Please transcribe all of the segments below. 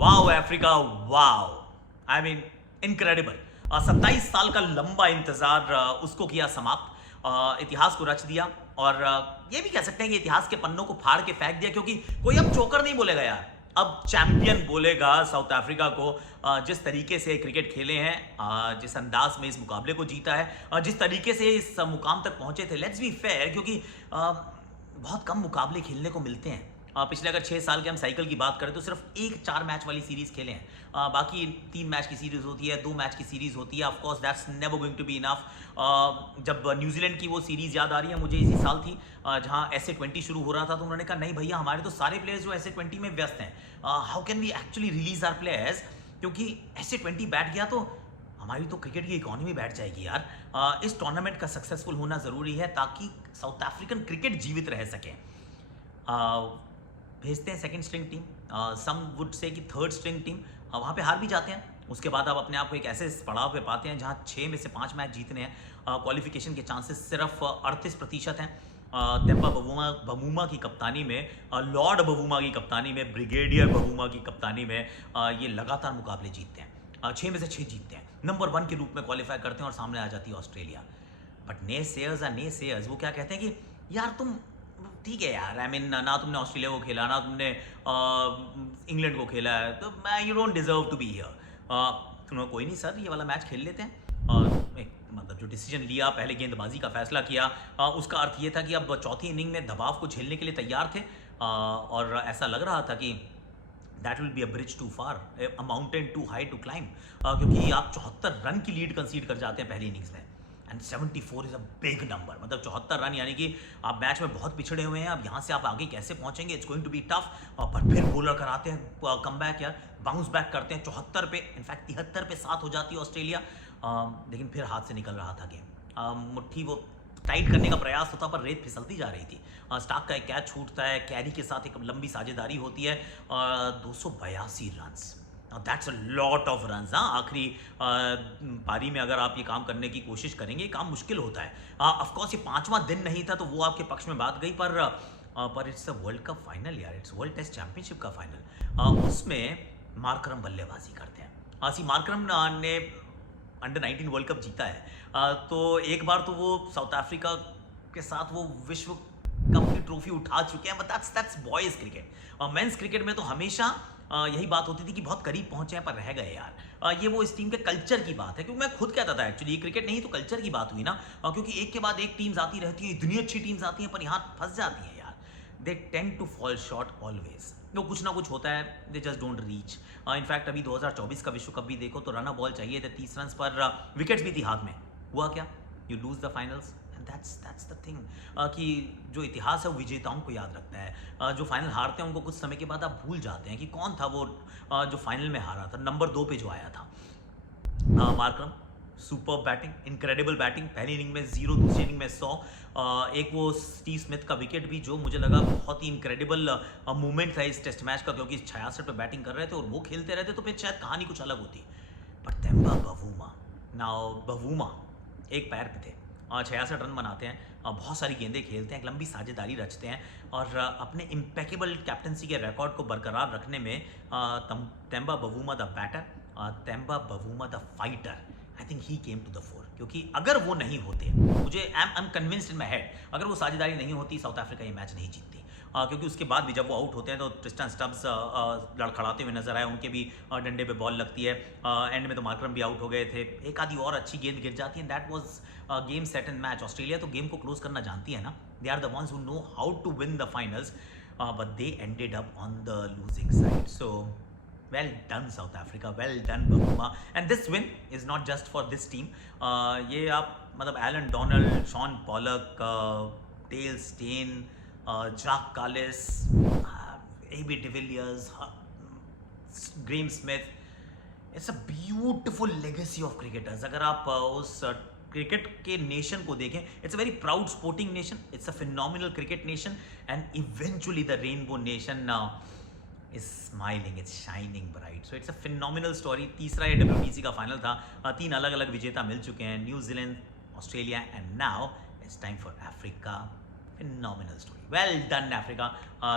Wow Africa, wow, I mean incredible. 27 साल का लंबा इंतजार उसको किया समाप्त, इतिहास को रच दिया। और ये भी कह सकते हैं कि इतिहास के पन्नों को फाड़ के फेंक दिया, क्योंकि कोई अब चोकर नहीं बोलेगा यार, अब चैंपियन बोलेगा साउथ अफ्रीका को। जिस तरीके से क्रिकेट खेले हैं, जिस अंदाज में इस मुकाबले को जीता है, जिस तरीके से इस मुकाम तक पहुंचे थे, लेट्स बी फेयर, क्योंकि बहुत कम मुकाबले खेलने को मिलते हैं। पिछले अगर 6 साल के हम साइकिल की बात करें तो सिर्फ एक 4 मैच वाली सीरीज खेले हैं। बाकी 3 मैच की सीरीज होती है, 2 मैच की सीरीज होती है। Of course that's never going to be enough. जब न्यूजीलैंड की वो सीरीज याद आ रही है मुझे, इसी साल थी, जहां SA-20 शुरू हो रहा था, तो उन्होंने कहा नहीं भैया, हमारे तो सारे प्लेयर्स जो SA-20 में व्यस्त हैं, how can we actually release our players, क्योंकि SA-20 बैठ गया तो हमारी तो क्रिकेट की इकोनॉमी बैठ जाएगी यार। इस टूर्नामेंट का सक्सेसफुल होना ज़रूरी है ताकि साउथ अफ्रीकन क्रिकेट जीवित रह सके। भेजते हैं second string team, some would say कि थर्ड स्ट्रिंग टीम, वहाँ पे हार भी जाते हैं। उसके बाद आप अपने आप को एक ऐसे पड़ाव पे पाते हैं जहाँ 6 में से 5 मैच जीतने हैं। क्वालिफिकेशन के चांसेस सिर्फ 38% हैं। तेम्बा बवूमा की कप्तानी में, लॉर्ड बवूमा की कप्तानी में, ब्रिगेडियर बवूमा की कप्तानी में ये लगातार मुकाबले जीतते हैं। 6 में से 6 जीतते हैं, नंबर 1 के रूप में क्वालिफाई करते हैं और सामने आ जाती है ऑस्ट्रेलिया। बट ने सेयर्स वो क्या कहते हैं कि यार तुम ठीक है यार, आई मीन ना तुमने ऑस्ट्रेलिया को खेला, ना तुमने इंग्लैंड को खेला है, तो you don't deserve to be here. उन्होंने कोई नहीं सर, ये वाला मैच खेल लेते हैं। मतलब जो डिसीजन लिया, पहले गेंदबाजी का फैसला किया, उसका अर्थ ये था कि अब चौथी इनिंग में दबाव को झेलने के लिए तैयार थे। और ऐसा लग रहा था कि that will be a bridge too far, a mountain too high to climb, क्योंकि आप 74 रन की लीड कंसीड कर जाते हैं पहली इनिंग्स में। And 74 is a big number, मतलब 74 रन, यानी कि आप मैच में बहुत पिछड़े हुए हैं। अब यहाँ से आप आगे कैसे पहुंचेंगे, it's going to be tough. पर फिर बॉलर कराते हैं कम बैक यार, बाउंस बैक करते हैं 74 पे, इनफैक्ट 73 पे 7 हो जाती है ऑस्ट्रेलिया। लेकिन फिर हाथ से निकल रहा था गेम। मुट्ठी वो टाइट करने का प्रयास होता, पर रेत फिसलती जा रही थी। स्टार्क का एक कैच छूटता है, कैरी के साथ एक लंबी साझेदारी होती है। 282 run, that's a lot of runs. हाँ, आखिरी पारी में अगर आप ये काम करने की कोशिश करेंगे, काम मुश्किल होता है। ऑफ कोर्स ये 5वां दिन नहीं था, तो वो आपके पक्ष में बात गई, पर it's a world cup final यार, इट्स वर्ल्ड टेस्ट चैंपियनशिप का फाइनल। उसमें मार्करम बल्लेबाजी करते हैं। सी मार्करम ने अंडर 19 वर्ल्ड कप जीता है। तो एक बार तो वो साउथ अफ्रीका के साथ वो विश्व कप की ट्रॉफी उठा चुके हैं, but that's boys cricket. Men's cricket में तो हमेशा यही बात होती थी कि बहुत करीब पहुंचे हैं पर रह गए यार। ये वो इस टीम के कल्चर की बात है, क्योंकि मैं खुद कहता था एक्चुअली ये क्रिकेट नहीं तो कल्चर की बात हुई ना। क्योंकि एक के बाद एक टीम्स आती रहती है, इतनी अच्छी टीम्स आती हैं, पर यहाँ फंस जाती हैं यार। They tend to fall short always, तो कुछ ना कुछ होता है, they just don't reach. In fact अभी 2024 का विश्व कप भी देखो तो रन बॉल चाहिए थे 30 रन पर, विकेट्स भी थी हाथ में, हुआ क्या, you lose the finals. That's the thing, कि जो इतिहास है वो विजेताओं को याद रखता है। जो फाइनल हारते हैं उनको कुछ समय के बाद आप भूल जाते हैं कि कौन था वो जो फाइनल में हारा था, नंबर 2 पे जो आया था। Markram super batting, incredible batting, पहली इनिंग में 0, दूसरी इनिंग में 100। एक वो स्टीव स्मिथ का विकेट भी जो मुझे लगा बहुत ही इनक्रेडिबल मूवमेंट था इस टेस्ट मैच का, क्योंकि 66 पे बैटिंग कर रहे थे और वो खेलते रहते तो फिर शायद कहानी कुछ अलग होती। बट तेम्बा बवूमा एक पैर पे थे, 66 रन बनाते हैं, बहुत सारी गेंदें खेलते हैं, एक लंबी साझेदारी रचते हैं, और अपने इम्पेकेबल कैप्टनसी के रिकॉर्ड को बरकरार रखने में Temba Bavuma the batter, Temba Bavuma the fighter, I think he came to the fore. क्योंकि अगर वो नहीं होते, मुझे I am convinced in my head, अगर वो साझेदारी नहीं होती साउथ अफ्रीका ये मैच नहीं जीतती। क्योंकि उसके बाद भी जब वो आउट होते हैं तो ट्रिस्टन स्टब्स लड़खड़ाते हुए नजर आए, उनके भी डंडे पे बॉल लगती है। एंड में तो मार्करम भी आउट हो गए थे, एक आधी और अच्छी गेंद गिर जाती है, that was game set and match. Australia तो गेम को क्लोज करना जानती है ना, they are the ones who know how to win the finals, but they ended up on the losing side. So well done South Africa, well done Bavuma, and this win is not just for this team. ये आप मतलब Allan Donald, Shaun Pollock, Dale Steyn, Jacques Kallis, AB de Villiers, Graeme Smith, it's a beautiful legacy of cricketers. अगर आप उस cricket के nation को देखें, it's a very proud sporting nation, it's a phenomenal cricket nation, and eventually the rainbow nation is smiling, it's shining bright. So it's a phenomenal story. तीसरा ये WBC का final था, 3 अलग अलग विजेता मिल चुके हैं, New Zealand, Australia, and now it's time for Africa. Phenomenal story. Well done Africa,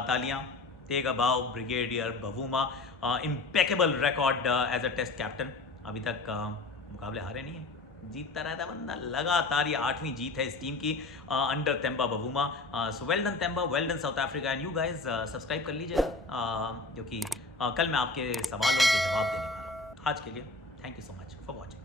तालियां take a bow brigadier Bavuma, impeccable record as a test captain. अभी तक मुकाबले हारे नहीं है, जीतता रहता बंदा लगातार। ये 8वीं जीत है इस टीम की under Temba Bavuma. So well done Temba, well done south Africa, and you guys subscribe कर लीजिएगा, क्योंकि कल मैं आपके सवालों के जवाब देने वाला हूँ। आज के लिए thank you so much for watching.